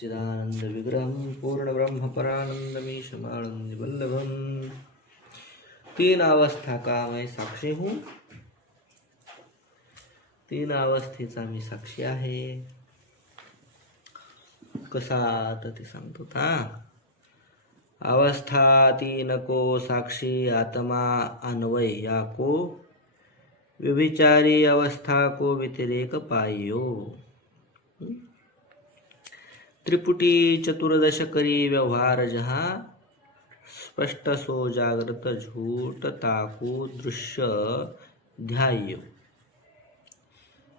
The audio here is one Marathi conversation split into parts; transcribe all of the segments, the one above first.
सच्चिदानंद विग्रहं पूर्ण ब्रह्म परानंदमीशमानंद वल्लभम। तीन अवस्था का मैं साक्षी हूँ, तीन अवस्थेचा मी साक्षी आहे। कसा तर ते सांगतो हा। अवस्था तीन को साक्षी आत्मा अन्वय या को व्यभिचारी अवस्था को व्यतिरेक पाइयो। त्रिपुटी चतुर्दश करी व्यवहार जहाँ स्पष्ट सो जागृत झूठ ताकू दृश्य ध्यायो।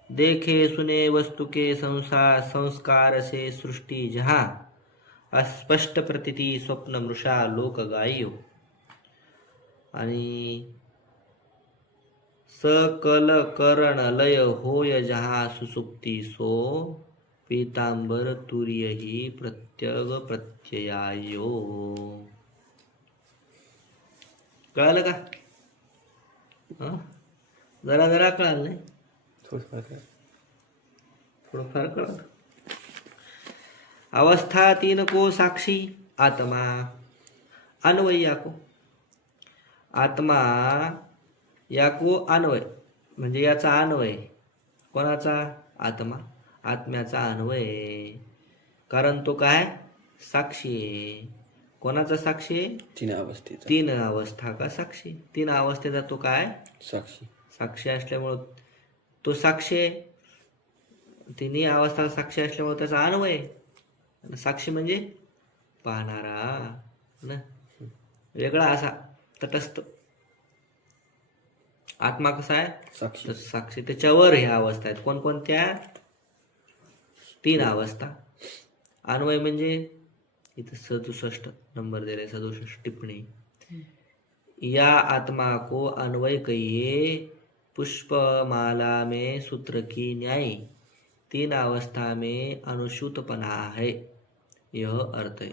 देखे सुने वस्तु के संस्कार से सृष्टि जहाँ अस्पष्ट प्रतीति स्वप्न मृषा लोक गायो। आणि सकल करण लय होय जहाँ सुसुप्ती सो पीतांबर तुर्य ही प्रत्यग प्रत्ययायो। कळालं का? जरा जरा कळालं नाही, थोडंफार कळालं। अवस्था तीन को साक्षी आत्मा अन्वय याको। आत्मा याको अन्वय म्हणजे याचा अन्वय कोणाचा? आत्मा, आत्म्याचा अन्वय। कारण तो काय? साक्षी आहे। कोणाचा साक्षी आहे? तीन अवस्थेचा। तीन अवस्था का साक्षी, तीन अवस्थेचा तो काय? साक्षी। साक्षी असल्यामुळं तो साक्षी आहे। तिन्ही अवस्था साक्षी असल्यामुळे त्याचा अन्वय। साक्षी म्हणजे पाहणारा ना, वेगळा असा तटस्थ। आत्मा कसा आहे? साक्षी। तर साक्षी त्याच्यावर ह्या अवस्था आहेत। कोणकोणत्या? तीन अवस्था। अन्वय म्हणजे इथं 67 नंबर दिले, 67 टिप्पणी। या आत्मा को अन्वय कहिए पुष्पमाला में सूत्र की न्याय, तीन अवस्था में अनुसूतपना है, यह अर्थ है।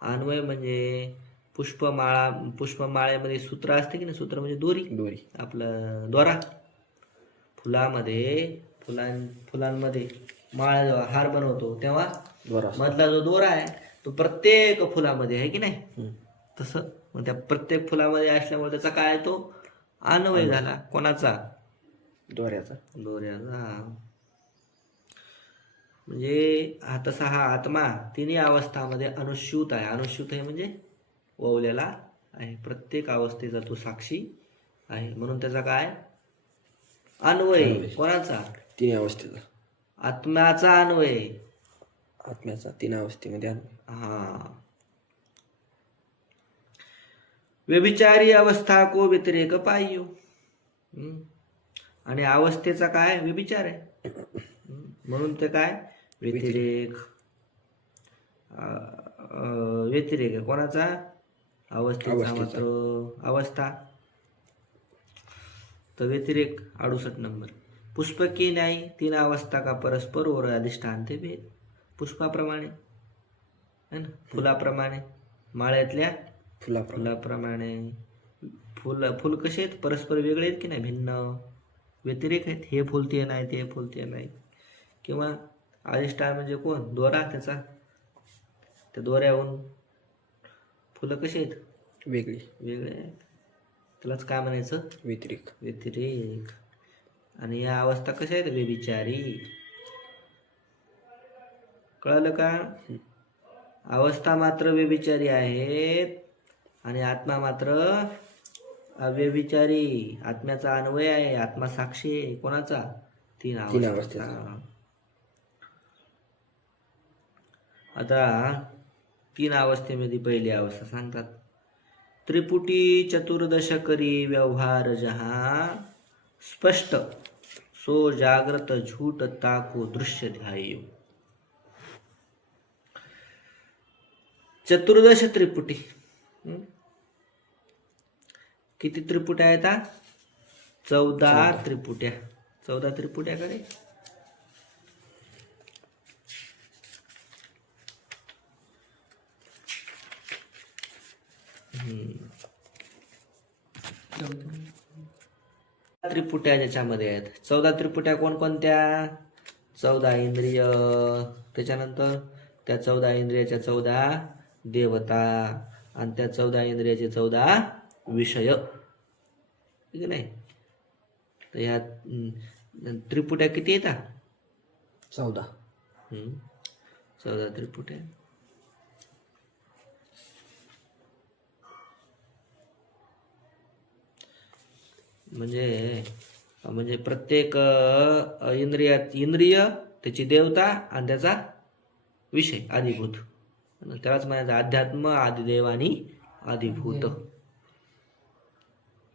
अन्वय म्हणजे पुष्पमाळेमध्ये सूत्र असते की नाही? सूत्र म्हणजे दोरी, आपलं दोरा। फुलांमध्ये माळ हार बनवतो तेव्हा मधला जो दोरा आहे तो प्रत्येक फुलामध्ये आहे की नाही? तसं मग त्या प्रत्येक फुलामध्ये असल्यामुळे त्याचा काय? तो अन्वय झाला। कोणाचा? दोऱ्याचा। म्हणजे तसा हा आत्मा तिन्ही अवस्थामध्ये अनुस्यूत आहे। अनुस्यूत आहे म्हणजे ओवलेला आहे। प्रत्येक अवस्थेचा तो साक्षी आहे, म्हणून त्याचा काय? अन्वय। कोणाचा? तीन अवस्थेचा। आत्म्याचा अन्वय, आत्म्याचा तीन अवस्थेमध्ये अन्वय। हा। व्यभिचारी अवस्था को व्यतिरेक पाइयो। आणि अवस्थेचा काय? व्यभिचार आहे, म्हणून ते काय? व्यतिरेक। व्यतिरेक आहे कोणाचा? अवस्थेचा। मात्र अवस्था तर व्यतिरेक 68 नंबर। पुष्प की न्याय, तीन अवस्था का परस्पर और अधिष्ठान थे भेद। पुष्पाप्रमाणे है ना, फुलाप्रमाणे, माळ्यातल्या फुलाप्रमाणे। फुल कसे आहेत? परस्पर वेगळे आहेत की नाही? भिन्न, व्यतिरेक आहेत। हे फुल ते नाही, ते फुल ते नाही। किंवा अधिष्ठान म्हणजे कोण? दोरा त्याचा। त्या दोऱ्याहून फुलं कशी आहेत? वेगळे आहेत। त्यालाच काय म्हणायचं? व्यतिरेक। आणि या अवस्था कशा आहेत? व्यभिचारी। कळालं का? अवस्था मात्र व्यभिचारी आहेत आणि आत्मा मात्र अव्यभिचारी। आत्म्याचा अन्वय आहे, आत्मा साक्षी आहे। कोणाचा? तीन अवस्था। आता तीन अवस्थेमध्ये पहिली अवस्था सांगतात, त्रिपुटी चतुर्दश करी व्यवहार जहाँ स्पष्ट सो जागृत झूठ ताको दृश्य ध्यायो। चतुर्दश त्रिपुटी। किती त्रिपुट्या आहेत? 14 त्रिपुट्या। 14 त्रिपुट्या कडे त्रिपुट्या ज्याच्यामध्ये आहेत। 14 त्रिपुट्या कोणकोणत्या? 14 इंद्रिय, त्याच्यानंतर त्या 14 इंद्रियाच्या 14 देवता आणि त्या 14 इंद्रियाचे 14 विषय, ठीक आहे नाही. तर ह्या त्रिपुट्या किती येतात? 14. 14 त्रिपुट्या. म्हणजे प्रत्येक इंद्रिय त्याची देवता आणि त्याचा विषय आदिभूत, त्यालाच म्हणायचं अध्यात्म, आदिदेव आणि आदिभूत.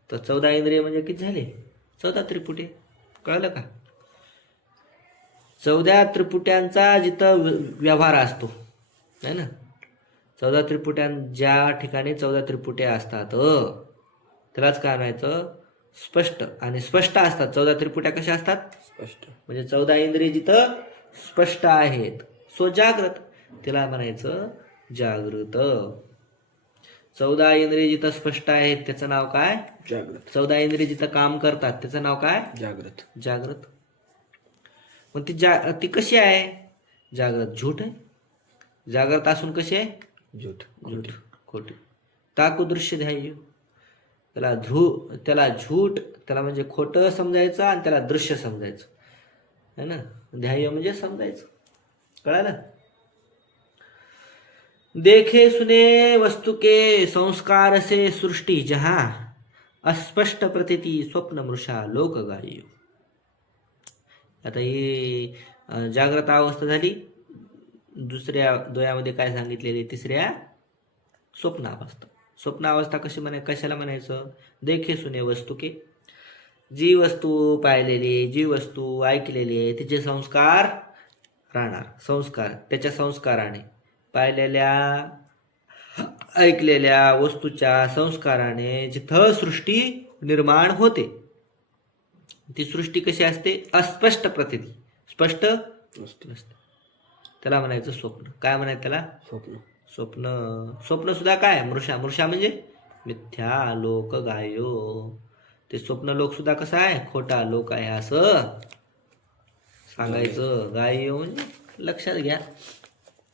तर 14 इंद्रिय म्हणजे किती झाले? 14 त्रिपुटे. कळलं का? 14 त्रिपुट्यांचा जिथं व्यवहार असतो है ना, 14 ज्या ठिकाणी 14 त्रिपुटे असतात त्यालाच काय म्हणायचं? स्पष्ट आणि स्पष्ट असतात. 14 त्रिपुट्या कशा असतात? स्पष्ट. म्हणजे 14 इंद्रिय जिथं स्पष्ट आहेत, सो जागृत, त्याला म्हणायचं जागृत. 14 इंद्रिय जिथं स्पष्ट आहेत त्याचं नाव काय? जागृत. 14 इंद्रिय जिथं काम करतात त्याचं नाव काय? जागृत. जागृत. मग ती कशी आहे? जागृत झूट आहे. जागृत असून कशी आहे? झूठ. झूट, खोटी. ताकू दृश्य ध्याय्य, त्याला झूट, त्याला म्हणजे खोटं समजायचं आणि त्याला दृश्य समजायचं है ना. ध्याय्य म्हणजे समजायचं. कळालं? देखे सुने वस्तु के संस्कार से सृष्टि जहां अस्पष्ट प्रतीति स्वप्न मृषा लोक गायो. आता ही जागृत अवस्था झाली. दुसऱ्या द्वयामध्ये काय सांगितलेले? तिसऱ्या स्वप्नावस्था. स्वप्नावस्था कशाला म्हणायचं? देखे सुने वस्तू के, जी वस्तू पाहिलेली, जी वस्तू ऐकलेली आहे तिचे संस्कार राहणार. संस्कार त्याच्या संस्काराने, पाहिलेल्या ऐकलेल्या वस्तूच्या संस्काराने जिथं सृष्टी निर्माण होते, ती सृष्टी कशी असते? अस्पष्ट प्रतीती, स्पष्ट नसते. त्याला म्हणायचं स्वप्न. काय म्हणायचं त्याला? स्वप्न. स्वप्न सुद्धा काय? मृषा. म्हणजे मिथ्या लोक गायो. ते स्वप्न लोक सुद्धा कसा आहे? खोटा लोक आहे असं सांगायचं. गायो म्हणजे लक्षात घ्या,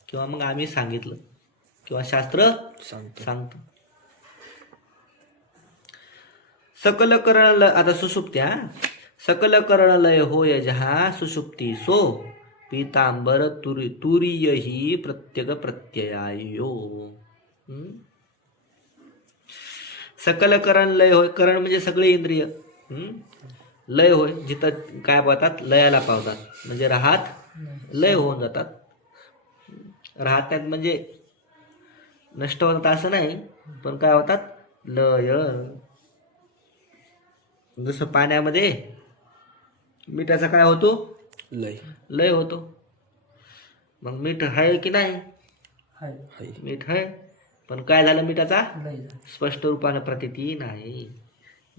किंवा मग आम्ही सांगितलं, किंवा शास्त्र सांगतो. सकल करण, आता सुषुप्त्या, सकल करण लय होय जहा सुषुप्ती सो पीतांबर तुरीय ही प्रत्येक प्रत्ययायो. सकल करण लय होय. करण म्हणजे सगळे इंद्रिय. लय होय जिथं काय पावतात? लयाला पावतात, म्हणजे राहात लय होऊन जातात. राहतात म्हणजे नष्ट होतात असं नाही, पण काय होतात? लय. जसं पाण्यामध्ये मिठाचा काय होतो? लय होतो. मग मीठ आहे की नाही? मीठ आहे, पण काय झालं? मिठाचा स्पष्ट रूपाने प्रतीती नाही.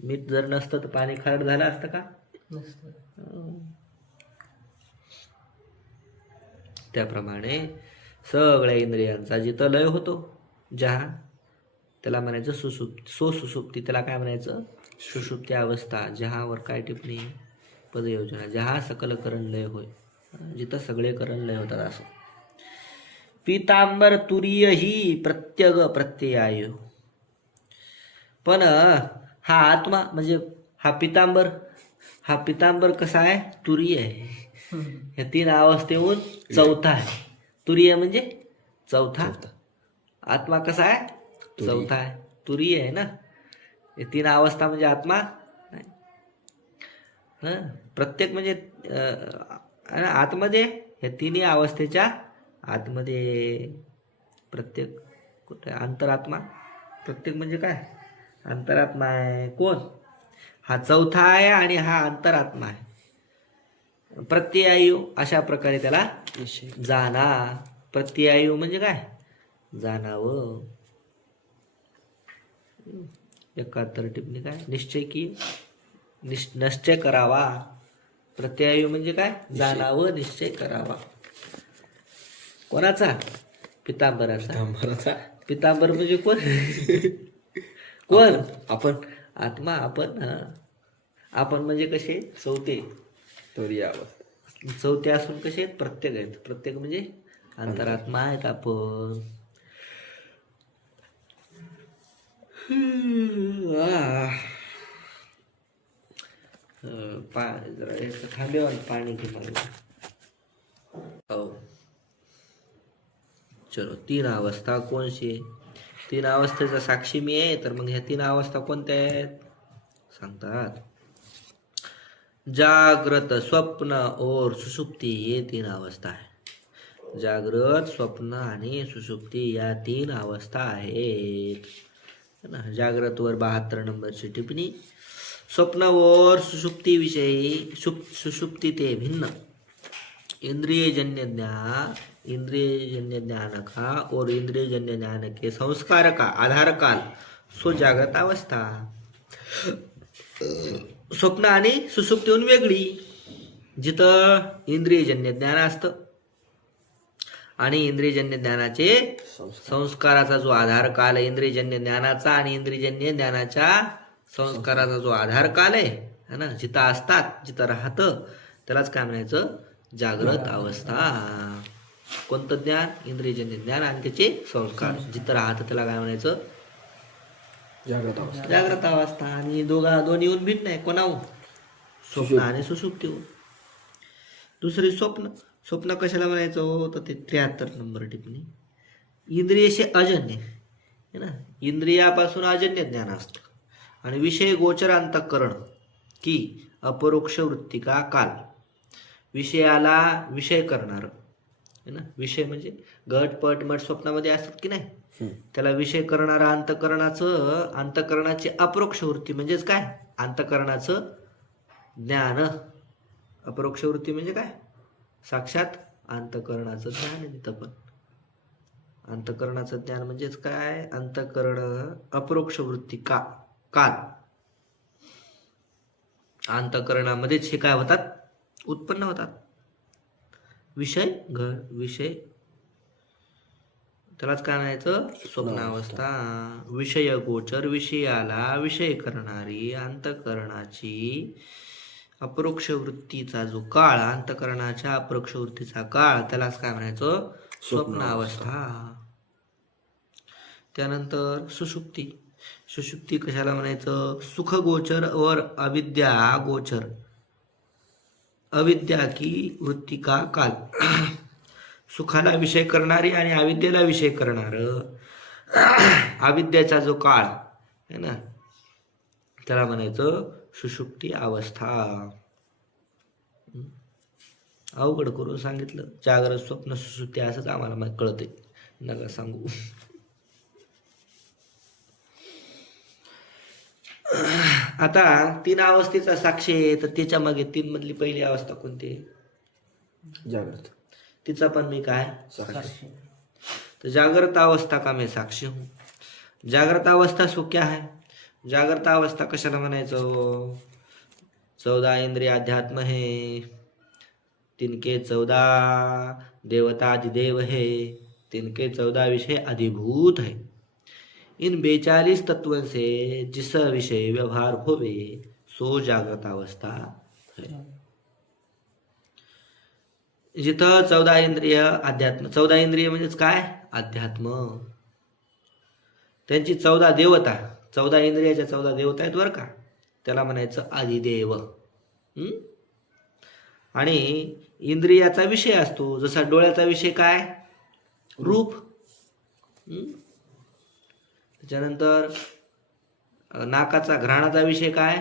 मीठ जर नसतं तर पाणी खारट झालं असतं का? त्याप्रमाणे सगळ्या इंद्रियांचा जिथं लय होतो जहा, त्याला म्हणायचं सुसुप्ती. त्याला काय म्हणायचं? सुषुप्ती अवस्था. जहावर काय टिप्पणी? पदयोजना. जहा सकल करण लय होय, जिथं सगळे करण लय होतात असं. पीतांबर तुरीय ही प्रत्यग प्रत्ययाय. पण हा आत्मा म्हणजे हा पितांबर कसा आहे? तुरीय आहे. या 3 अवस्थेहून चौथा आहे. तुरीय म्हणजे चौथा. आत्मा कसा आहे? चौथा आहे. तुरीय आहे ना. हे 3 अवस्था म्हणजे आत्मा नाही. प्रत्येक म्हणजे आतमध्ये, हे 3 अवस्थेच्या आतमध्ये प्रत्येक कुठे? अंतरात्मा. प्रत्येक म्हणजे काय? अंतरात्मा आहे. कोण? हा चौथा आहे आणि हा अंतरात्मा आहे. प्रत्ययायू अशा प्रकारे त्याला जाणा. प्रत्ययायू म्हणजे काय? जाणावं. 71 टिप्पणी काय? निश्चय करावा. प्रत्ययायू म्हणजे काय? जाणावं, निश्चय करावा. कोणाचा? पितांबराचा. पितांबर म्हणजे कोण? कोण? आपण. आत्मा. आपण म्हणजे कसे? चौथे. तुरीय अवस्था. चौथे असून कसे आहेत? प्रत्येक आहेत. प्रत्येक म्हणजे अंतरात्मा आहेत आपण. जरा एक थांबेवर पाणी घे मला. हो चलो, 3 अवस्था कोणशी आहे? 3 अवस्थेचा साक्षी मी आहे, तर मग ह्या 3 अवस्था कोणत्या आहेत सांगतात. जागृत, स्वप्न और सुषुप्ती ये 3 अवस्था आहे. जागृत, स्वप्न आणि सुषुप्ती या 3 अवस्था आहेत है ना. जागृत वर 72 नंबरची टिप्पणी. स्वप्न और सुषुप्ती विषयी सुषुप्ती ते भिन्न इंद्रियजन्य ज्ञान का और इंद्रियजन्य ज्ञान के संस्कार का आधार काल सो जागृत अवस्था. स्वप्न आणि सुसुप्तीहून वेगळी, जिथं इंद्रियजन्य ज्ञान असतं आणि इंद्रियजन्य ज्ञानाचे संस्काराचा जो आधार काल आहे, इंद्रियजन्य ज्ञानाचा आणि इंद्रियजन्य ज्ञानाच्या संस्काराचा जो आधार काल आहे है ना, जिथं असतात, जिथं राहतं, त्यालाच काय म्हणायचं? जागृत अवस्था. कोणतं ज्ञान? इंद्रियजन्य ज्ञान आणि त्याचे संस्कार जिथं राहतं त्याला काय म्हणायचं? जागृत अवस्था. जागृत अवस्था. आणि दोन्ही येऊन भिन्न आहे. कोणाहून? स्वप्न आणि सुषुप्तीहून. दुसरी स्वप्न. स्वप्न कशाला म्हणायचं? तर ते 73 नंबर टिप्पणी. इंद्रियशे अजन्य है ना, इंद्रियापासून अजन्य ज्ञान असतं आणि विषय गोचर अंतःकरण की अपरोक्ष वृत्तिका काल. विषयाला विषय करणार है ना, विषय म्हणजे घट पट मट स्वप्नामध्ये असतात की नाही, त्याला विषय करणारा अंतःकरणाची अपरोक्ष वृत्ती म्हणजेच काय? अंतःकरणाचं ज्ञान. अपरोक्ष वृत्ती म्हणजे काय? साक्षात अंतःकरणाचं ज्ञान आहे तिथं पण. अंतःकरणाचं ज्ञान म्हणजेच काय? अंतःकरण अपरोक्ष वृत्ती काल. अंतःकरणामध्येच हे काय होतात? उत्पन्न होतात. विषय त्यालाच काय म्हणायचं? स्वप्नावस्था. विषय गोचर, विषयाला विषय करणारी अंतःकरणाची अपरोक्ष वृत्तीचा जो काळ, अंतःकरणाच्या अपरोक्ष वृत्तीचा काळ, त्यालाच काय म्हणायचं? स्वप्नावस्था. त्यानंतर सुषुप्ती. सुषुप्ती कशाला म्हणायचं? सुख गोचर और अविद्या गोचर, अविद्या की वृत्ती का काल. सुखाला विषय करणारी आणि अविद्येला विषय करणार अविद्याचा जो काळ है ना, त्याला म्हणायचं सुषुप्ती अवस्था. अवघड करून सांगितलं. जागृत, स्वप्न, सुषुप्ती असंच आम्हाला कळतंय, नका सांगू. आता 3 अवस्थेचा साक्षी आहे, तर त्याच्या मागे 3 मधली पहिली अवस्था कोणती? जागृत. तिचा पण मी काय? साक्षी. तो जागृत अवस्था का मैं साक्षी हूँ. जागृत अवस्था सो क्या है? जागृत अवस्था कशाला म्हणायचं? 14 इंद्रिय अध्यात्म है, तिनके 14 देवता अधिदेव है, तिनके 14 विषय अधिभूत है. इन 42 तत्वों से जिस विषय व्यवहार होवे सो जागृत अवस्था है. जिथं 14 इंद्रिय अध्यात्म, 14 इंद्रिय म्हणजेच काय? अध्यात्म. त्यांची 14 देवता, 14 इंद्रियाच्या 14 देवता आहेत बरं का, त्याला म्हणायचं अधिदेव. आणि इंद्रियाचा विषय असतो, जसा डोळ्याचा विषय काय? रूप. त्याच्यानंतर नाकाचा, घ्राणाचा विषय काय?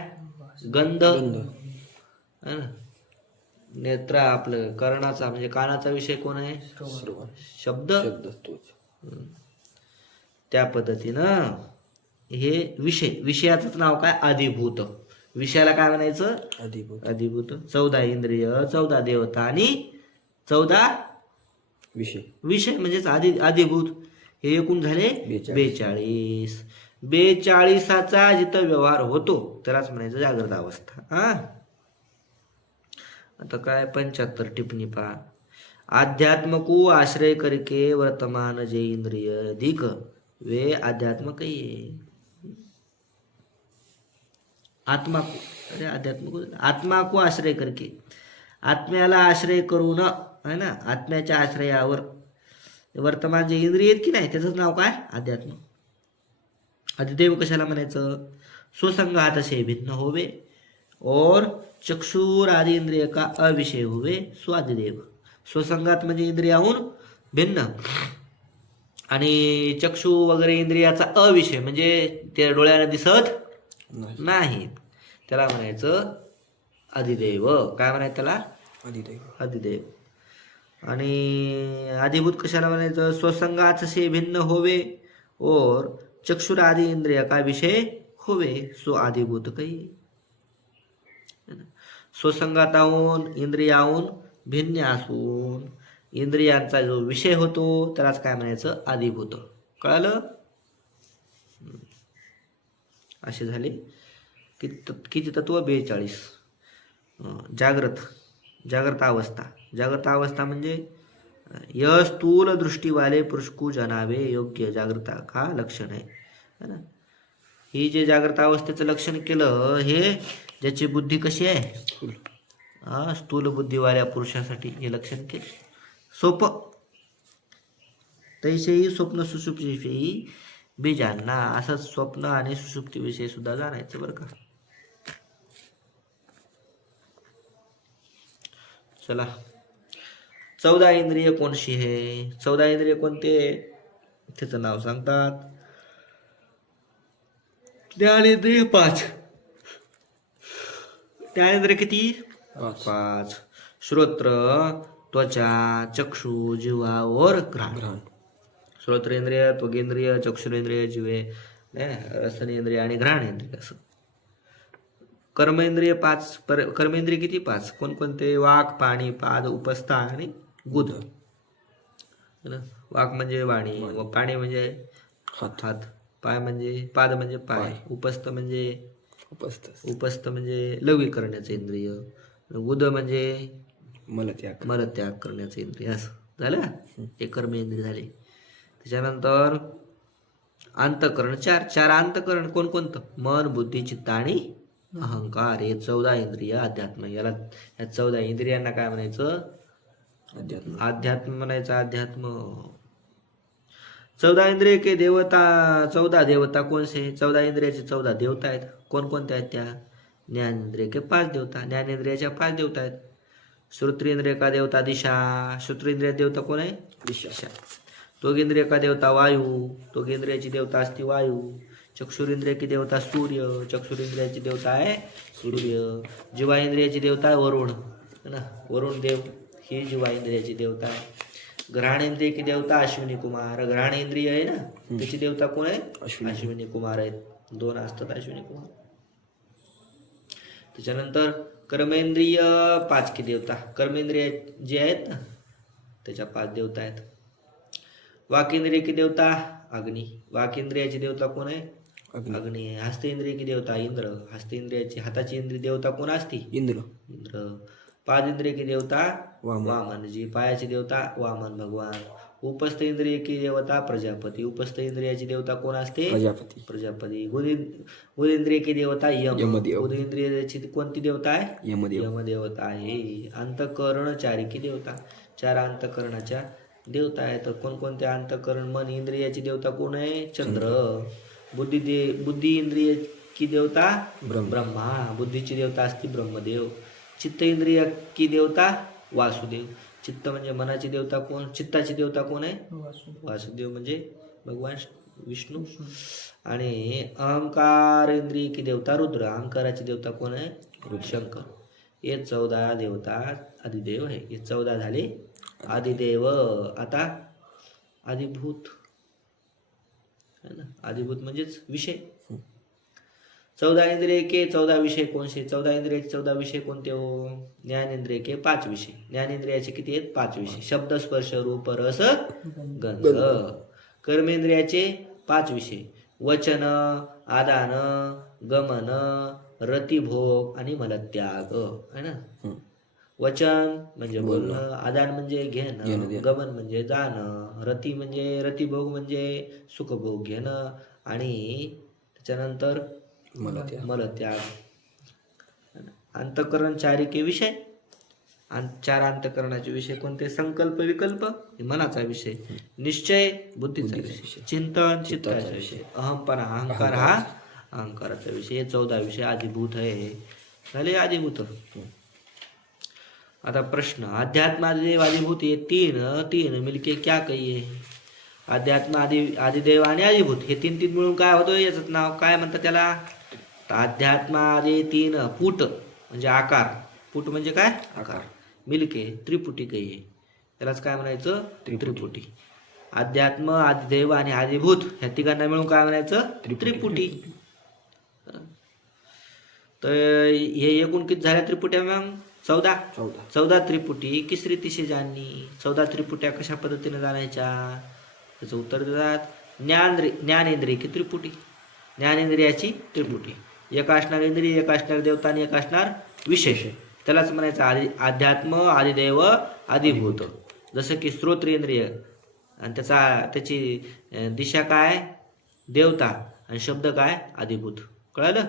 गंध. है ना. नेत्र, आपलं कर्णाचा म्हणजे कानाचा विषय कोण आहे? शब्द. त्या पद्धतीनं हे विषयाचंच नाव काय? अधिभूत. विषयाला काय म्हणायचं? अधिभूत. 14 इंद्रिय, 14 देवता आणि 14 विषय म्हणजेच अधिभूत. हे एकूण झाले 42. 42चा जिथं व्यवहार होतो त्यालाच म्हणायचं जागृत अवस्था. आता काय 75 टिप्पणी पहा. आध्यात्म को आश्रय करके वर्तमान जे इंद्रिय दिख वे आध्यात्म कहिए. आत्मा को, अरे आध्यात्म को, आत्मा को आश्रय करके, आत्म्याला आश्रय करून है ना, आत्म्याच्या आश्रयावर वर्तमान जे इंद्रिय आहेत की नाही त्याचं नाव काय? अध्यात्म. अधिदेव कशाला म्हणायचं? स्वसंगात से भिन्न होवे और चक्षुर आदि इंद्रिय का अविषय होवे सो अधिदेव. स्वसंगात म्हणजे इंद्रियाहून भिन्न आणि चक्षु वगैरे इंद्रियाचा अविषय म्हणजे ते डोळ्याला दिसत नाही, त्याला म्हणायचं अधिदेव. काय म्हणायचं त्याला? अधिदेव. अधिदेव. आणि अधिभूत कशाला म्हणायचं? स्वसंगात से भिन्न होवे और चक्षुर आदि इंद्रिय का विषय होवे सो अधिभूत काही. स्वसंगाताहून इंद्रियाहून भिन्न असून इंद्रियांचा जो विषय होतो त्यालाच काय म्हणायचं? अधिभूत. कळालं? असे झाले किती तत्व? 42. जागृत अवस्था. जागृत अवस्था म्हणजे यह स्थूल दृष्टी वाले पुरुष को जनावे योग्य जागृता का लक्षण आहे है ना. ही जे जागृत अवस्थेचं लक्षण केलं हे ज्याची बुद्धी कशी आहे? स्थूल बुद्धीवाल्या पुरुषासाठी हे लक्षण केलं सोपं. तैसेही स्वप्न सुषुप्तीविषयी बीजांना. असंच स्वप्न आणि सुषुप्तीविषयी सुद्धा जाणायचं बरं का. चला, 14 इंद्रिय कोणशी आहे? 14 इंद्रिय कोणते? त्याचं नाव सांगतात. ज्ञानेंद्रिय 5. ज्ञानेंद्रिय किती? 5. श्रोत्र, त्वचा, चक्षु, जिह्वा और घ्राण. श्रोत्रेंद्रिय, त्वगेंद्रिय, चक्षुरेंद्रिय, जिवे, रसनेंद्रिय आणि घ्राणेंद्रिय. असं कर्मेंद्रिय 5. कर्मेंद्रिय किती? 5. कोणकोणते? वाक, पाणी, पाद, उपस्थ आणि गुद. वाक म्हणजे वाणी, पाणी म्हणजे हात, पाय म्हणजे पाद म्हणजे पाय, उपस्थ म्हणजे उपस्थ म्हणजे लघवी करण्याचं इंद्रिय, गुद म्हणजे मलत्याग करण्याचं इंद्रिय. असं झालं. हे कर्मेंद्रिय झाले. त्याच्यानंतर अंतःकरण 4 अंतःकरण कोणकोणतं? मन, बुद्धी, चित्त आणि अहंकार. हे 14 इंद्रिय अध्यात्म. या 14 इंद्रियांना काय म्हणायचं? अध्यात्म म्हणायचं. अध्यात्म. 14 इंद्रिय के देवता. 14 देवता कोण से? 14 इंद्रियाचे 14 देवता आहेत. कोणकोणत्या आहेत त्या? ज्ञानेंद्रिय के 5 देवता. ज्ञानेंद्रियाच्या 5 देवता आहेत. श्रोत्रेंद्रिय का देवता दिशा. श्रोत्रेंद्रिय देवता कोण आहे? दिशा. त्वगेंद्रिय का देवता वायू. त्वगेंद्रियाची देवता असते वायू. चक्षुरेंद्रिय की देवता सूर्य. चक्षुरेंद्रियाची देवता आहे सूर्य. जिव्हा इंद्रियाची देवता आहे वरुण है ना. वरुण देव ही जिव्हा इंद्रियाची देवता आहे. घ्राणेंद्रिय की देवता अश्विनी कुमार. घ्राणेंद्रिय आहे ना त्याची देवता कोण आहे? अश्विनी कुमार आहेत. 2 असतात अश्विनी कुमार. त्याच्यानंतर कर्मेंद्रिय 5 की देवता. कर्मेंद्रिय जे आहेत ना त्याच्या 5 देवता आहेत. वाकेंद्रिय की देवता अग्नी. वाकेंद्रियाची देवता कोण आहे? अग्नी. हस्तेंद्रिय की देवता इंद्र. हस्तेंद्रियाची हाताची इंद्रिय देवता कोण असते? इंद्र. पादेंद्रिय की देवता वामन. जी पायाची देवता वामन भगवान. उपस्थ इंद्रिय की देवता प्रजापती. उपस्थ इंद्रियाची देवता कोण असते? प्रजापती. उदेंद्रिय की देवता यम. उदेंद्रियाची कोणती देवता आहे? यमदेवता आहे. अंतःकरण 4 की देवता. 4 अंतःकरणाच्या देवता आहेत. कोणकोणत्या अंतःकरण? मन इंद्रियाची देवता कोण आहे? चंद्र. बुद्धी इंद्रिय की देवता ब्रह्मा. बुद्धीची देवता असते ब्रह्मदेव. चित्त इंद्रिय की देवता वासुदेव. चित्त म्हणजे मनाची देवता कोण? चित्ताची देवता कोण आहे? वासुदेव म्हणजे भगवान विष्णू. आणि अहंकार इंद्रिय की देवता रुद्र. अहंकाराची देवता कोण आहे? शंकर. हे 14 देवता अधिदेव आहे. हे 14 झाले आदिदेव. आता अधिभूत है ना. अधिभूत म्हणजेच विषय. 14 इंद्रिय के 14 विषय कोणते? 14 इंद्रियाचे 14 विषय कोणते हो? ज्ञानेंद्रिय के 5 विषय. ज्ञानेंद्रियाचे किती आहेत? 5 विषय. शब्द, स्पर्श, रूप, रस, गंध. कर्मेंद्रियाचे 5 विषय. वचन, आदान, गमन, रतिभोग आणि मलत्याग है ना. वचन म्हणजे बोलणं, आदान म्हणजे घेणं, गमन म्हणजे जाणं, रती म्हणजे रतिभोग म्हणजे सुखभोग घेणं आणि त्याच्यानंतर मलत्याग. अंतःकरण 4 के विषय आणि 4 अंतःकरणाचे विषय कोणते? संकल्प विकल्प हे मनाचा विषय, निश्चय बुद्धीचा विषय, चिंतन चित्ताचा विषय, अहंपणा अहंकार हा अहंकाराचा विषय. हे 14 विषय आधिभूत आहे. झाले आधिभूत. आता प्रश्न, अध्यात्म आदिदेव आदिभूत ये तीन मिलके क्या कहिए? अध्यात्म आदिदेव आणि आदिभूत हे तीन मिळून काय होतं? याचं नाव काय म्हणतात त्याला? तर अध्यात्म आदि 3 पुट म्हणजे आकार. पुट म्हणजे काय? आकार. मिलके त्रिपुटी कहिए. त्यालाच काय म्हणायचं? त्रिपुटी. अध्यात्म आदिदेव आणि आदिभूत ह्या तिघांना मिळून काय म्हणायचं? त्रिपुटी. तर हे एकूण किती झाल्या त्रिपुट्या मग? 14 त्रिपुटी. किस रीती से जाननी? 14 त्रिपुट्या कशा पद्धतीने जाणायच्या? त्याचं उत्तर देतात, ज्ञानेंद्रिय की त्रिपुटी. ज्ञानेंद्रियाची त्रिपुटी. एक असणार इंद्रिय, एक असणार देवता आणि एक असणार विशेष. त्यालाच म्हणायचं अध्यात्म आदिदेव आदिभूत. जसं की श्रोत्रेंद्रिय आणि त्याची दिशा काय? देवता आणि शब्द काय? आदिभूत. कळलं?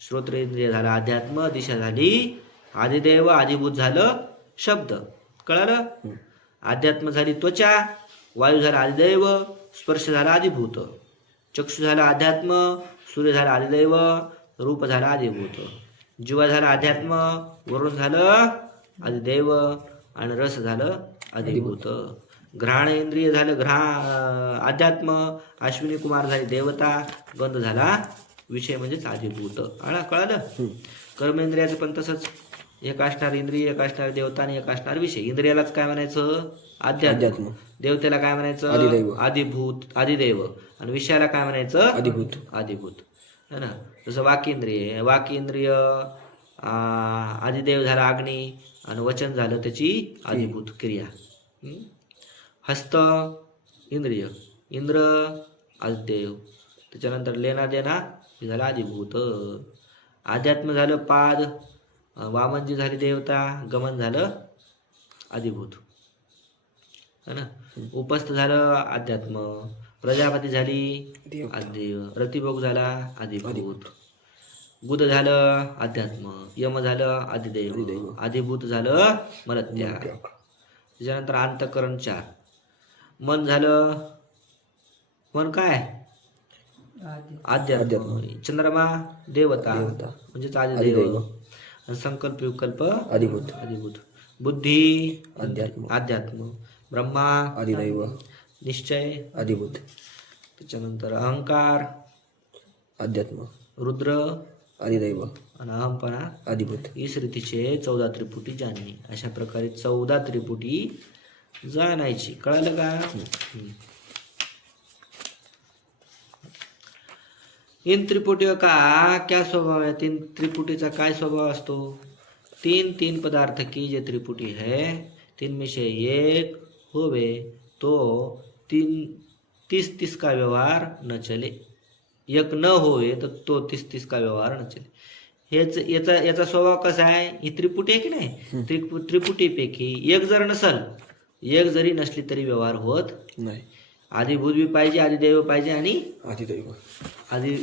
श्रोत्रेंद्रिय झालं अध्यात्म, दिशा झाली आदिदेव, आदिभूत झालं शब्द. कळलं? अध्यात्म झाली त्वचा, वायू झाला आदिदैव, स्पर्श झाला आदिभूत, चक्षु झाला अध्यात्म, सूर्य झाला आदिदैव, रूप झाला आदिभूत, जीवा झाला अध्यात्म, वरुण झालं आदिदैव आणि रस झालं आदिभूत. घ्राण इंद्रिय झालं अध्यात्म, अश्विनी कुमार झाली देवता, गंध झाला विषय म्हणजेच आदिभूत. कळालं? कर्मेंद्रियाचं पण तसंच, एक असणार इंद्रिय, एक असणार देवता आणि एक असणार विषय. इंद्रियालाच काय म्हणायचं? अध्यात्म. देवतेला काय म्हणायचं? आदिभूत आदिदेव. आणि विषयाला काय म्हणायचं? आदिभूत. है ना? जसं वाक्येंद्रिय आदिदेव झाला अग्नी आणि वचन झालं त्याची आदिभूत क्रिया. हस्त इंद्रिय, इंद्र आदिदेव, त्याच्यानंतर लेना देना हे झालं आदिभूत. अध्यात्म झालं पाद, वामनजी झाली देवता, गमन झालं आदिभूत. है ना? उपस्थ झालं अध्यात्म, प्रजापती झाली आदिदेव, रतिभोग झाला आदिभूत, बुध झालं अध्यात्म, यम झालं आदिदेव, आदिभूत झालं मलत्याग. त्याच्यानंतर अंतःकरण 4. मन झालं, मन काय? अध्यात्म. चंद्रमा देवता म्हणजेच आदिदेव. संकल्प विकल्प आदिभूत. बुद्धी अध्यात्म, ब्रह्मा आदिदैव, निश्चय आदिभूत. त्याच्यानंतर अहंकार अध्यात्म, रुद्र आदिदैव आणि अहंपणा आदिभूत. हीच रीतीचे 14 त्रिपुटी जाणणे. अशा प्रकारे 14 त्रिपुटी जाणायची. कळालं का? इन त्रिपुटियों का क्या स्वभाव है? 3 त्रिपुटीचा काय स्वभाव असतो? 3 पदार्थ की जे त्रिपुटी है, 3 में से एक होवे तो 30 का व्यवहार न चले. एक न होवे तर तो 30 का व्यवहार न चले. याचा स्वभाव कसा आहे? ही त्रिपुटी आहे की नाही? त्रिपुटीपैकी एक जरी नसली तरी व्यवहार होत नाही. आदिभूत बी पाहिजे, आदिदैव पाहिजे आणि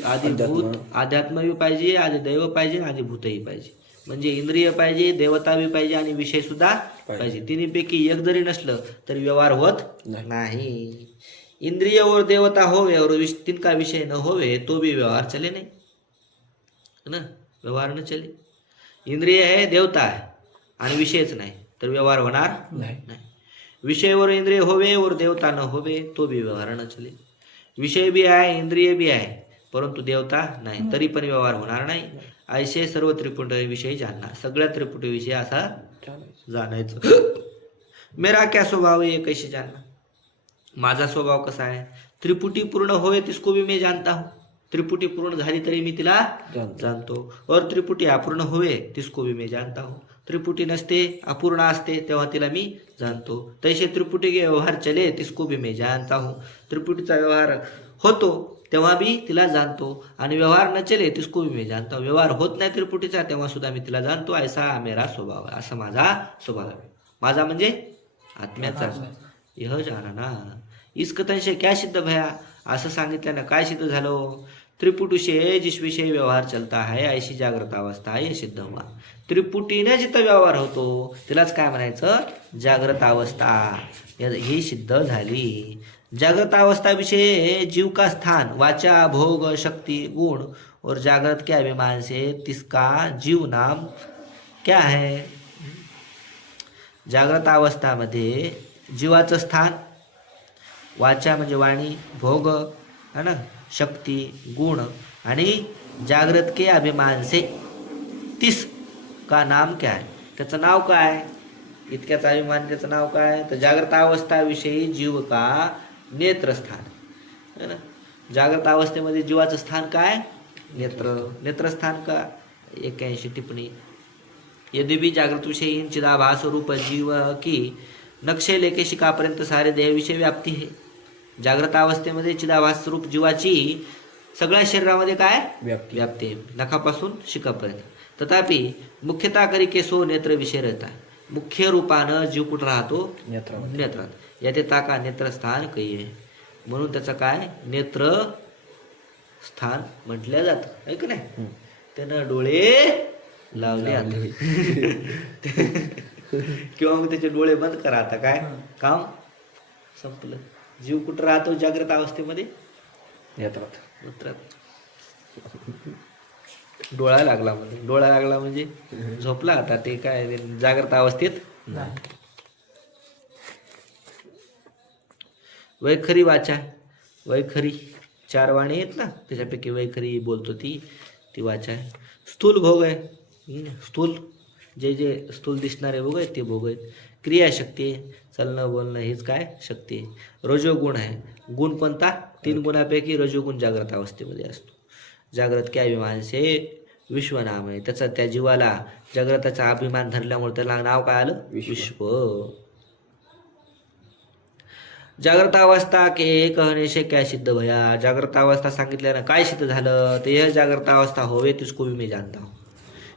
आदिभूत अध्यात्म बी पाहिजे, आदिदैव पाहिजे, आदिभूतही पाहिजे. म्हणजे इंद्रिय पाहिजे, देवता बी पाहिजे आणि विषय सुद्धा पाहिजे. तिन्हीपैकी एक जरी नसलं तरी व्यवहार होत नाही. इंद्रिय और देवता होवे और 3 का विषय न होवे तो भी व्यवहार चले नहीं. ना? व्यवहार न चले. इंद्रिय है, देवता है आणि विषयच नाही तर व्यवहार होणार नाही. विषय और इंद्रिय होवे और देवता न होवे तो भी व्यवहार न चले. विषय भी आहे, इंद्रिय भी आहे, परंतु देवता नाही तरी पण व्यवहार होणार नाही. ऐसे सर्व त्रिपुटी विषयी जानना. सगळ्या त्रिपुटी विषय असा जाणायचं. मेरा क्या स्वभाव है ये कैसे जानना? माझा स्वभाव कसा आहे? त्रिपुटी पूर्ण होय तिसको भी मैं जानता हूँ. त्रिपुटी पूर्ण झाली तरी मी तिला जाणतो. और त्रिपुटी अपूर्ण होवे तिसको भी मैं जानता हूँ. त्रिपुटी नसते, अपूर्ण असते तेव्हा तिला मी जाणतो. तैसे त्रिपुटी के व्यवहार चले तिसको भी मैं जानता हूँ. त्रिपुटीचा व्यवहार होतो तेव्हा बी तिला जाणतो आणि व्यवहार न चले तिसको भी मैं जानता हूँ. व्यवहार होत नाही त्रिपुटीचा तेव्हा सुद्धा मी तिला जाणतो. ऐसा मेरा स्वभाव आहे. असा माझा स्वभाव आहे. माझा म्हणजे आत्म्याचा. यह जानना. इस कथन से क्या सिद्ध भया? असं सांगितल्यानं काय सिद्ध झालं? त्रिपुटी से जिस विषय व्यवहार चलता है ऐसी जागृत अवस्था हे सिद्ध हुआ. त्रिपुटीने जिथं व्यवहार होतो तिलाच काय म्हणायचं जागृत अवस्था ही सिद्ध झाली. जागृत अवस्था विषय जीव का स्थान वाचा भोग शक्ति गुण और जागृत के अभिमान से तिसका जीव नाम क्या है. जागृत अवस्थामध्ये जीवाचं स्थान वाचा म्हणजे वाणी भोग है ना शक्ती गुण आणि जागृत के अभिमान से तिस का नाम क्या आहे त्याचं नाव काय इतक्याचा अभिमान त्याचं नाव काय तर जागृत अवस्थाविषयी जीव का नेत्रस्थान है ना. जागृत अवस्थेमध्ये जीवाचं स्थान काय नेत्रस्थान का 81 टिप्पणी. यद्यपि जागृत विषय इन चिदाभास रूप जीव की नक्षे लेके शिकापर्यंत सारे देह विषय व्याप्ती है. जागृत अवस्थेमध्ये चिदाभास रूप जीवाची सगळ्या शरीरामध्ये काय व्याप्ती आहे नखापासून शिकापर्यंत. तथापि मुख्यतः करी के सो नेत्र विषय रहता मुख्य रूपानं जीव कुठं राहतो नेत्रात याते ताका नेत्रस्थान कही आहे म्हणून त्याचं काय नेत्र स्थान म्हटलं जातं आहे की नाही. त्यानं डोळे लावले किंवा मग त्याचे डोळे बंद करा आता काय काम संपलं. जीव कुठं राहतो जागृत अवस्थेमध्ये नेत्रात. डोळा लागला म्हणजे झोपला आता ते काय जागृत अवस्थेत नाही. वैखरी वाचा वैखरी 4 वाणी आहेत ना त्याच्यापैकी वैखरी बोलतो ती वाचा आहे. स्थूल भोग आहे स्थूल जे स्थूल दिसणारे भोग आहेत ते भोग आहेत. क्रियाशक्ती चलणं बोलणं हेच काय शक्ती आहे. रजोगुण आहे गुण कोणता 3 गुणापैकी रजोगुण जागृत अवस्थेमध्ये असतो. जागृत के अभिमान से विश्वनाम आहे त्याचा त्या जीवाला जागृताचा अभिमान धरल्यामुळे त्याला नाव काय आलं विश्व. जागृत अवस्था के कहने से क्या सिद्ध भया जागृत अवस्था सांगितल्यानं काय सिद्ध झालं ते यह जागृत अवस्था होवे तिसको भी मैं जानता हूँ.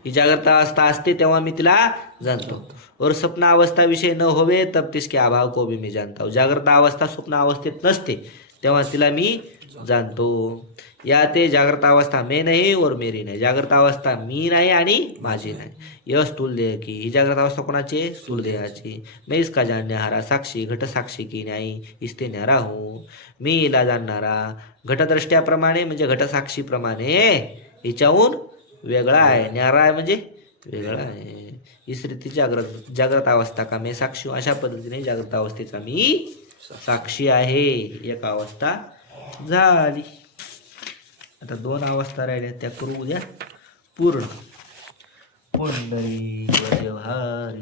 ही जागृत अवस्था असते तेव्हा मी तिला जाणतो. और स्वप्न अवस्था विषय न होवे तब तिसके अभाव को भी मैं जानता हूँ. जागृत अवस्था स्वप्न अवस्थेत नसते तेव्हा तिला मी जाणतो. या ते जागृत अवस्था मैं नाही और मेरी नाही जागृत अवस्था मी नाही आणि माझी नाही. यह स्थूल देह की ही जागृत अवस्था कोणाची स्थूल देहाची. मैं इसका जानने हारा साक्षी घट साक्षी की नाही इसते न्यारा हूँ. मी हिला जाणणारा घटदृष्ट्याप्रमाणे म्हणजे घटसाक्षीप्रमाणे हिच्याहून वेगळा आहे. न्यारा आहे म्हणजे वेगळा आहे. इस रीती जागृत अवस्था का मैं साक्षी हूँ अशा पद्धतीने जागृत अवस्थेचा मी साक्षी आहे. एक अवस्था झाली. आता 2 अवस्था राहिल्या त्या करू उद्या पूर्ण. पुंडरी व्यवहार